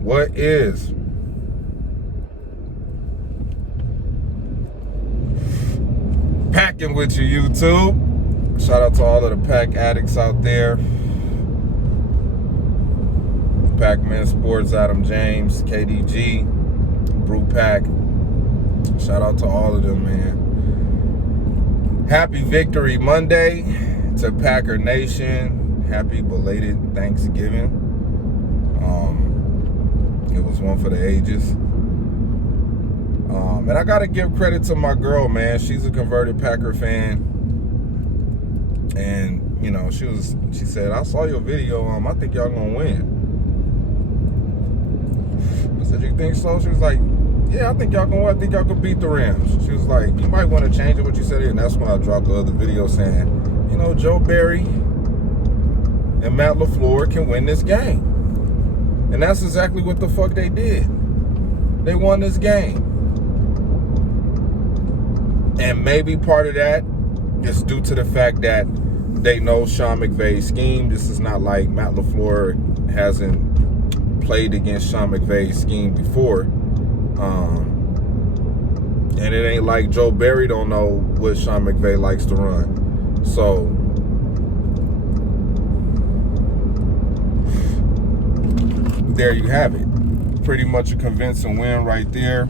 What is? Packing with you, YouTube. Shout out to all of the pack addicts out there. Pac-Man Sports, Adam James, KDG, Brew Pack. Shout out to all of them, man. Happy Victory Monday to Packer Nation. Happy belated Thanksgiving. It was one for the ages. And I gotta give credit to my girl, man. She's a converted Packer fan. And, you know, she said, I saw your video, I think y'all gonna win. I said, you think so? She was like, yeah, I think y'all gonna win. I think y'all gonna beat the Rams. She was like, you might want to change it, what you said. And that's when I dropped the other video saying, you know, Joe Barry and Matt LaFleur can win this game. And that's exactly what the fuck they did. They won this game. And maybe part of that is due to the fact that they know Sean McVay's scheme. This is not like Matt LaFleur hasn't played against Sean McVay's scheme before. And it ain't like Joe Barry don't know what Sean McVay likes to run. So there you have it. Pretty much a convincing win right there.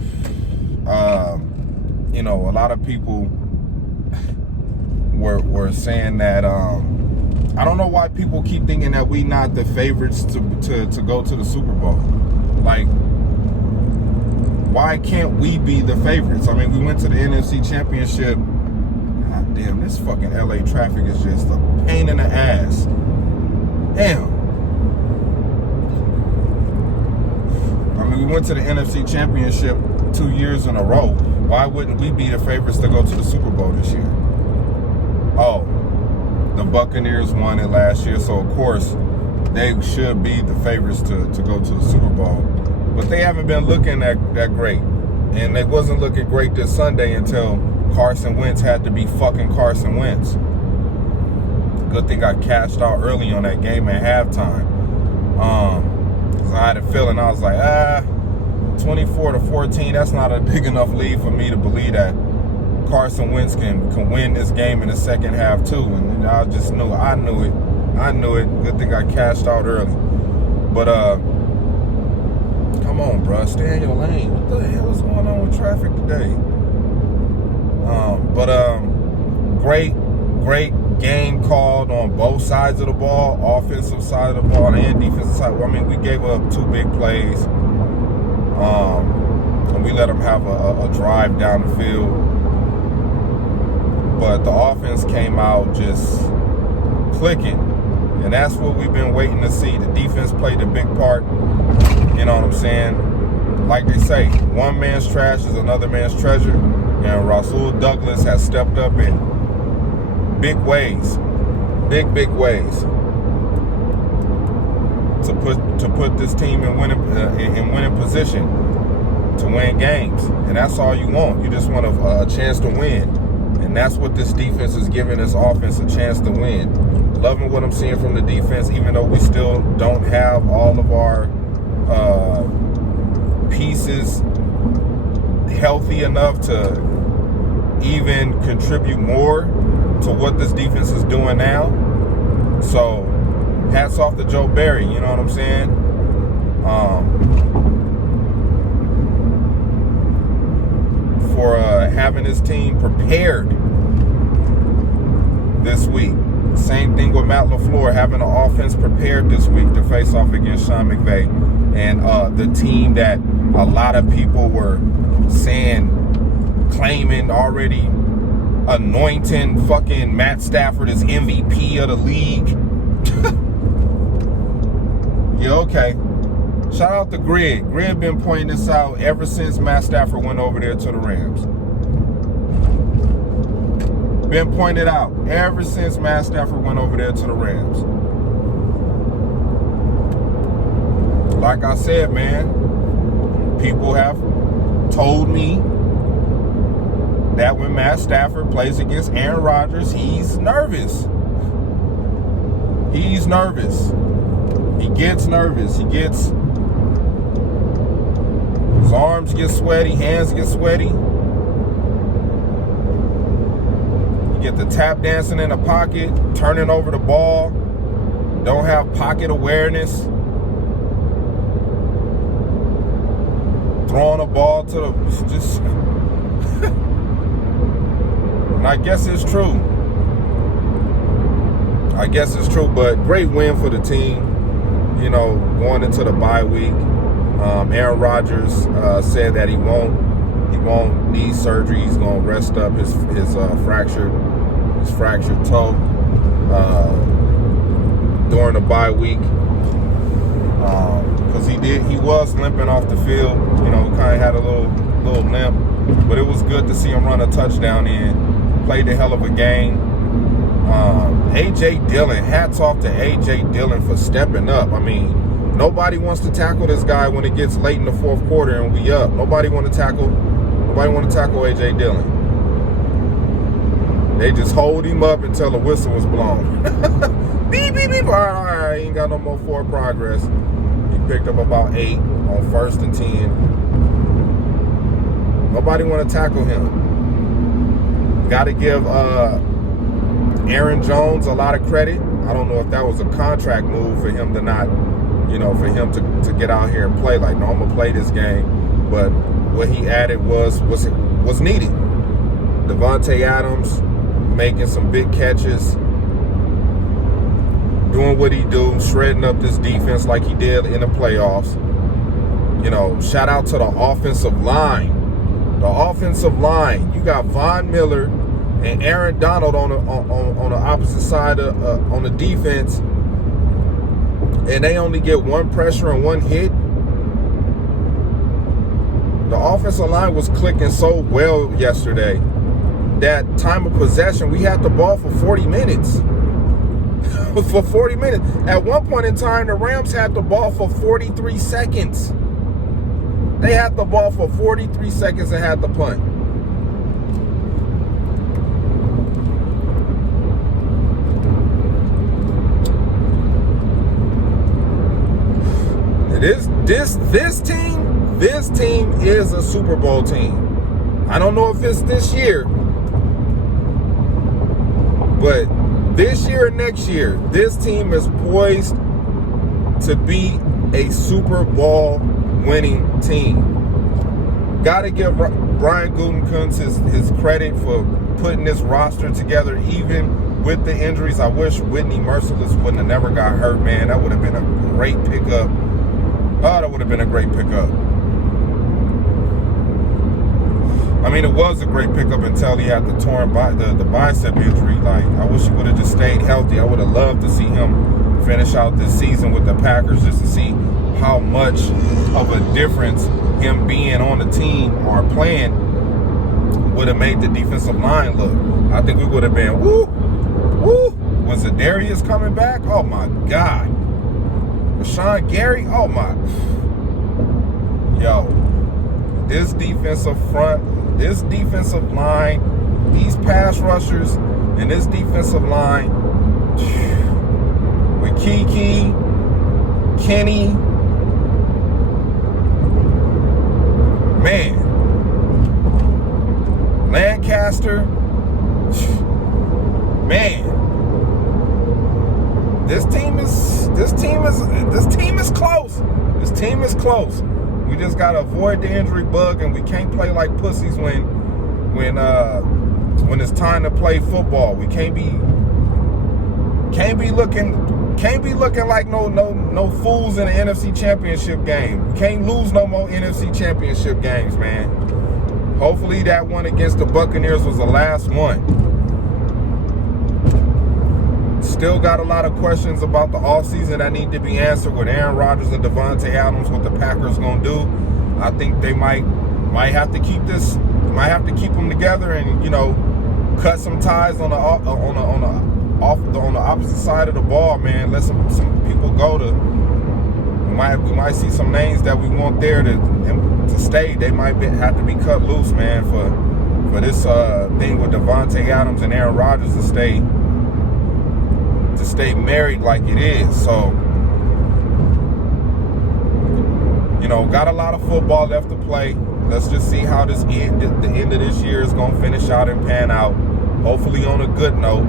You know, a lot of people were saying that I don't know why people keep thinking that we not the favorites to go to the Super Bowl. Like, why can't we be the favorites? I mean, we went to the NFC Championship. God damn, this fucking LA traffic is just a pain in the ass. Damn. I mean, we went to the NFC Championship 2 years in a row. Why wouldn't we be the favorites to go to the Super Bowl this year? Oh, the Buccaneers won it last year, so of course they should be the favorites to go to the Super Bowl. But they haven't been looking that great. And they wasn't looking great this Sunday until Carson Wentz had to be fucking Carson Wentz. Good thing I cashed out early on that game at halftime. Cause I had a feeling, I was like, 24-14, that's not a big enough lead for me to believe that Carson Wentz can win this game in the second half too. And I just knew, I knew it. Good thing I cashed out early. But come on, bro, stay in your lane. What the hell is going on with traffic today? Great game called on both sides of the ball, offensive side of the ball and defensive side. I mean, we gave up 2 big plays. And we let them have a drive down the field. But the offense came out just clicking. And that's what we've been waiting to see. The defense played a big part. You know what I'm saying? Like they say, one man's trash is another man's treasure. And Rasul Douglas has stepped up in big ways. Big ways. To put this team in winning position to win games. And that's all you want. You just want a chance to win. And that's what this defense is giving this offense, a chance to win. Loving what I'm seeing from the defense, even though we still don't have all of our pieces healthy enough to even contribute more to what this defense is doing now. So hats off to Joe Barry, you know what I'm saying? For having his team prepared this week. Same thing with Matt LaFleur, having an offense prepared this week to face off against Sean McVay. And the team that a lot of people were saying, claiming, already anointing fucking Matt Stafford as MVP of the league. Yeah, okay. Shout out to Greg. Greg been pointing this out ever since Matt Stafford went over there to the Rams. Been pointed out ever since Matt Stafford went over there to the Rams. Like I said, man, people have told me that when Matt Stafford plays against Aaron Rodgers, he's nervous. He's nervous. He gets nervous. He gets His arms get sweaty, hands get sweaty. You get the tap dancing in the pocket, turning over the ball, don't have pocket awareness, throwing a ball to the, just, and I guess it's true. But great win for the team, you know, going into the bye week. Aaron Rodgers said that he won't need surgery. He's going to rest up his fractured toe during the bye week, because he was limping off the field. You know, he kind of had a little limp, but it was good to see him run a touchdown in. Played a hell of a game. A.J. Dillon, hats off to A.J. Dillon for stepping up. I mean, nobody wants to tackle this guy when it gets late in the fourth quarter and we up. Nobody want to tackle A.J. Dillon. They just hold him up until the whistle was blown. Beep, beep, beep. All right, he ain't got no more forward progress. He picked up about 8 on 1st and 10. Nobody want to tackle him. Got to give Aaron Jones a lot of credit. I don't know if that was a contract move for him to not, you know, for him to get out here and play. Like, no, I'm going to play this game. But what he added was needed. Davante Adams making some big catches, doing what he do, shredding up this defense like he did in the playoffs. You know, shout out to the offensive line. The offensive line. You got Von Miller and Aaron Donald on the opposite side on the defense, and they only get one pressure and one hit. The offensive line was clicking so well yesterday that time of possession, we had the ball for 40 minutes. For 40 minutes. At one point in time, the Rams had the ball for 43 seconds. They had the ball for 43 seconds and had the punt. This team is a Super Bowl team. I don't know if it's this year, but this year or next year, this team is poised to be a Super Bowl winning team. Got to give Brian Gutekunst his credit for putting this roster together, even with the injuries. I wish Whitney Mercilus wouldn't have never got hurt, man. That would have been a great pickup. Oh, that would have been a great pickup. I mean, it was a great pickup until he had the torn the bicep injury. Like, I wish he would have just stayed healthy. I would have loved to see him finish out this season with the Packers, just to see how much of a difference him being on the team or playing would have made the defensive line look. I think we would have been, woo. Was Zadarius coming back? Oh, my God. Rashawn Gary? Oh, my. Yo, this defensive front, this defensive line, these pass rushers, and this defensive line, with Kiki, Kenny, man, Lancaster, man, this team is close. This team is close. We just gotta avoid the injury bug, and we can't play like pussies when it's time to play football. We can't be looking like no fools in the NFC Championship game. We can't lose no more NFC Championship games, man. Hopefully that one against the Buccaneers was the last one. Still got a lot of questions about the offseason that need to be answered with Aaron Rodgers and Davante Adams, what the Packers gonna do. I think they might have to keep them together and, you know, cut some ties on the opposite side of the ball, man. Let some people go. We might see some names that we want there to stay. They might have to be cut loose, man, for this thing with Davante Adams and Aaron Rodgers to stay married like it is. So, you got a lot of football left to play. Let's just see how the end of this year is going to finish out and pan out. Hopefully on a good note.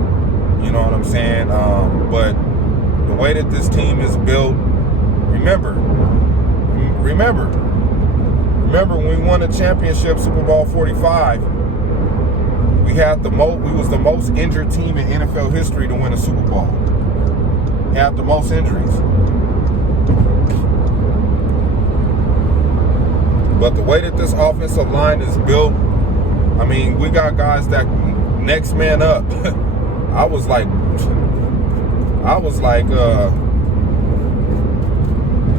You know what I'm saying? But the way that this team is built, remember when we won the championship, Super Bowl 45, we was the most injured team in NFL history to win a Super Bowl. Had the most injuries. But the way that this offensive line is built, I mean, we got guys that next man up. I was like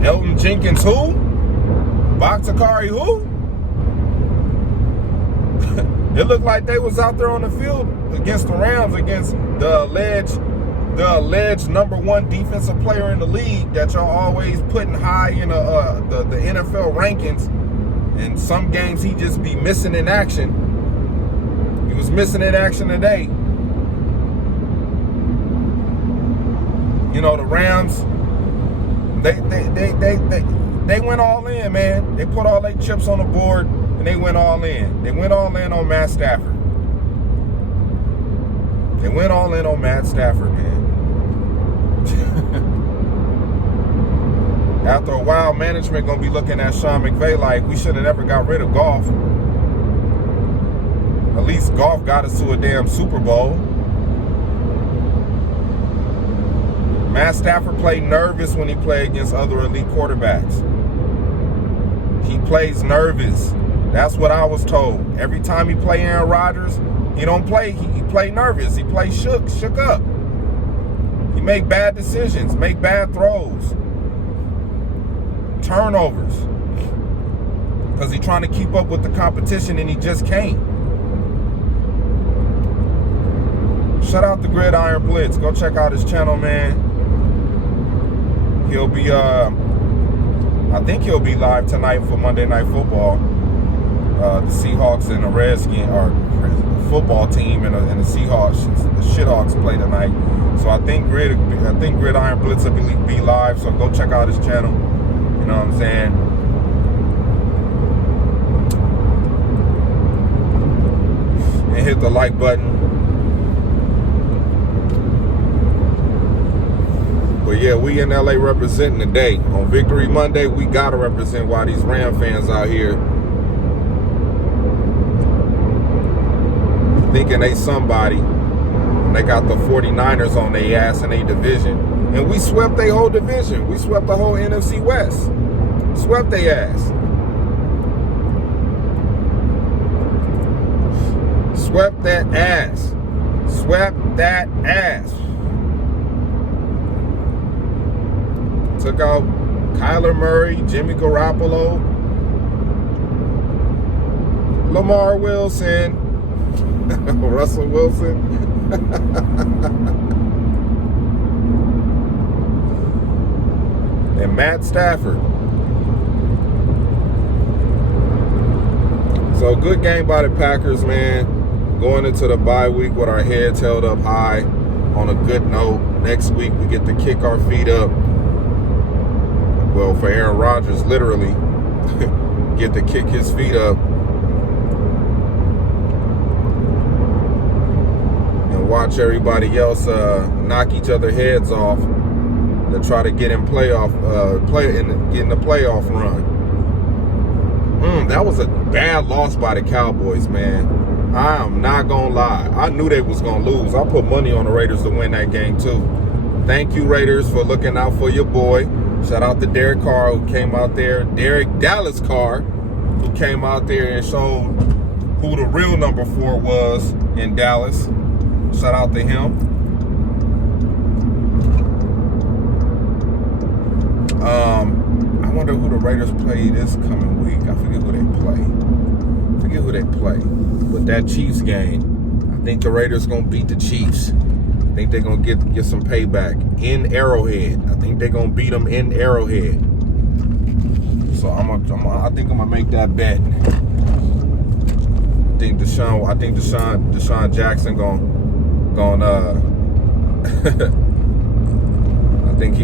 Elton Jenkins who? Bakhtiari who? It looked like they was out there on the field against the Rams, against the alleged number one defensive player in the league that y'all always putting high in the NFL rankings. And some games he just be missing in action. He was missing in action today. The Rams, they went all in, man. They put all their chips on the board and they went all in. They went all in on Matt Stafford. Man. After a while, management gonna be looking at Sean McVay like, we should have never got rid of Goff. At least Goff got us to a damn Super Bowl. Matt Stafford played nervous when he played against other elite quarterbacks. He plays nervous. That's what I was told. Every time he play Aaron Rodgers, he don't play. He play nervous. He play shook up. He make bad decisions, make bad throws, turnovers, because he's trying to keep up with the competition and he just can't. Shout out to Gridiron Blitz. Go check out his channel, man. He'll be, I think he'll be live tonight for Monday Night Football. The Seahawks and the Redskins, or football team and the Seahawks, the Shithawks play tonight. So I think Gridiron Blitz will be live. So go check out his channel. You know what I'm saying? And hit the like button. But yeah, we in LA representing today. On Victory Monday, we gotta represent while these Ram fans out here thinking they somebody. And they got the 49ers on their ass in their division. And we swept their whole division. We swept the whole NFC West. Swept their ass. Swept that ass. Swept that ass. Took out Kyler Murray, Jimmy Garoppolo, Lamar Wilson, Russell Wilson. And Matt Stafford. So good game by the Packers, man. Going into the bye week with our heads held up high on a good note. Next week we get to kick our feet up. Well, for Aaron Rodgers, literally, get to kick his feet up and watch everybody else knock each other heads off to try to get in get in the playoff run. That was a bad loss by the Cowboys, man. I am not gonna lie. I knew they was gonna lose. I put money on the Raiders to win that game too. Thank you, Raiders, for looking out for your boy. Shout out to Derek Carr, who came out there. Derek Dallas Carr, who came out there and showed who the real number 4 was in Dallas. Shout out to him. I wonder who the Raiders play this coming week. I forget who they play. But that Chiefs game, I think the Raiders gonna beat the Chiefs. I think they're going to get some payback in Arrowhead. I think they're going to beat them in Arrowhead. So I think I'm going to make that bet. I think Deshaun Jackson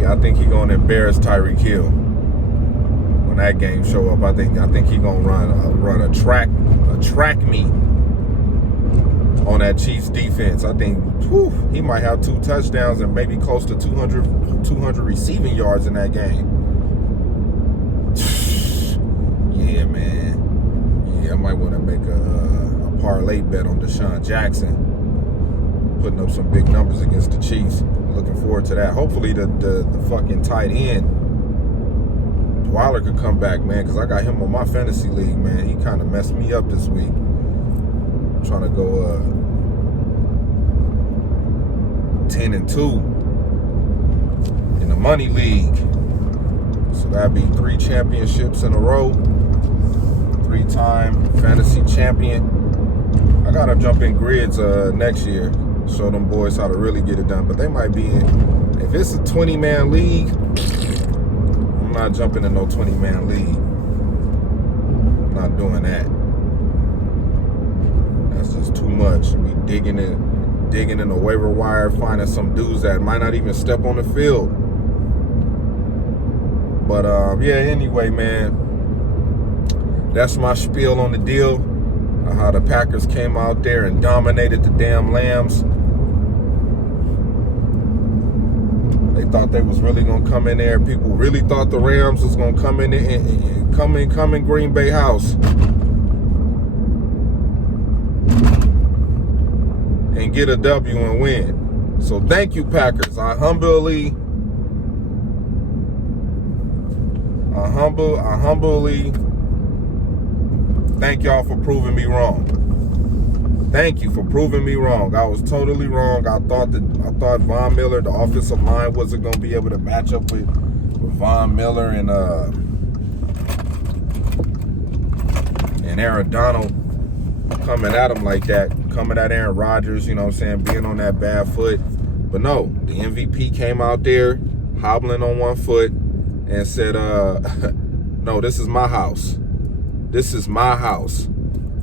I think he going to embarrass Tyreek Hill when when that game show up. I think he gonna run a track meet on that Chiefs defense. I think he might have 2 touchdowns and maybe close to 200 receiving yards in that game. Yeah, man. Yeah, I might want to make a parlay bet on Deshaun Jackson, putting up some big numbers against the Chiefs. Looking forward to that. Hopefully the fucking tight end Dwyer could come back, man, because I got him on my fantasy league, man. He kind of messed me up this week. I'm trying to go 10-2 in the money league. So that'd be 3 championships in a row. 3-time fantasy champion. I gotta jump in grids next year. Show them boys how to really get it done. But they might be in. If it's a 20-man league, I'm not jumping in no 20-man league. I'm not doing that. That's just too much. Be digging in the waiver wire, finding some dudes that might not even step on the field. But yeah, anyway, man, that's my spiel on the deal. How the Packers came out there and dominated the damn Lambs. They thought they was really gonna come in there. People really thought the Rams was gonna come in and come in Green Bay house and get a W and win. So thank you, Packers. I humbly thank y'all for proving me wrong. Thank you for proving me wrong. I was totally wrong. I thought Von Miller, the offensive line, wasn't going to be able to match up with Von Miller and Aaron Donald coming at him like that, coming at Aaron Rodgers, you know what I'm saying, being on that bad foot. But no, the MVP came out there hobbling on one foot and said, no, this is my house. This is my house.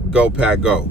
Go, Pack, go.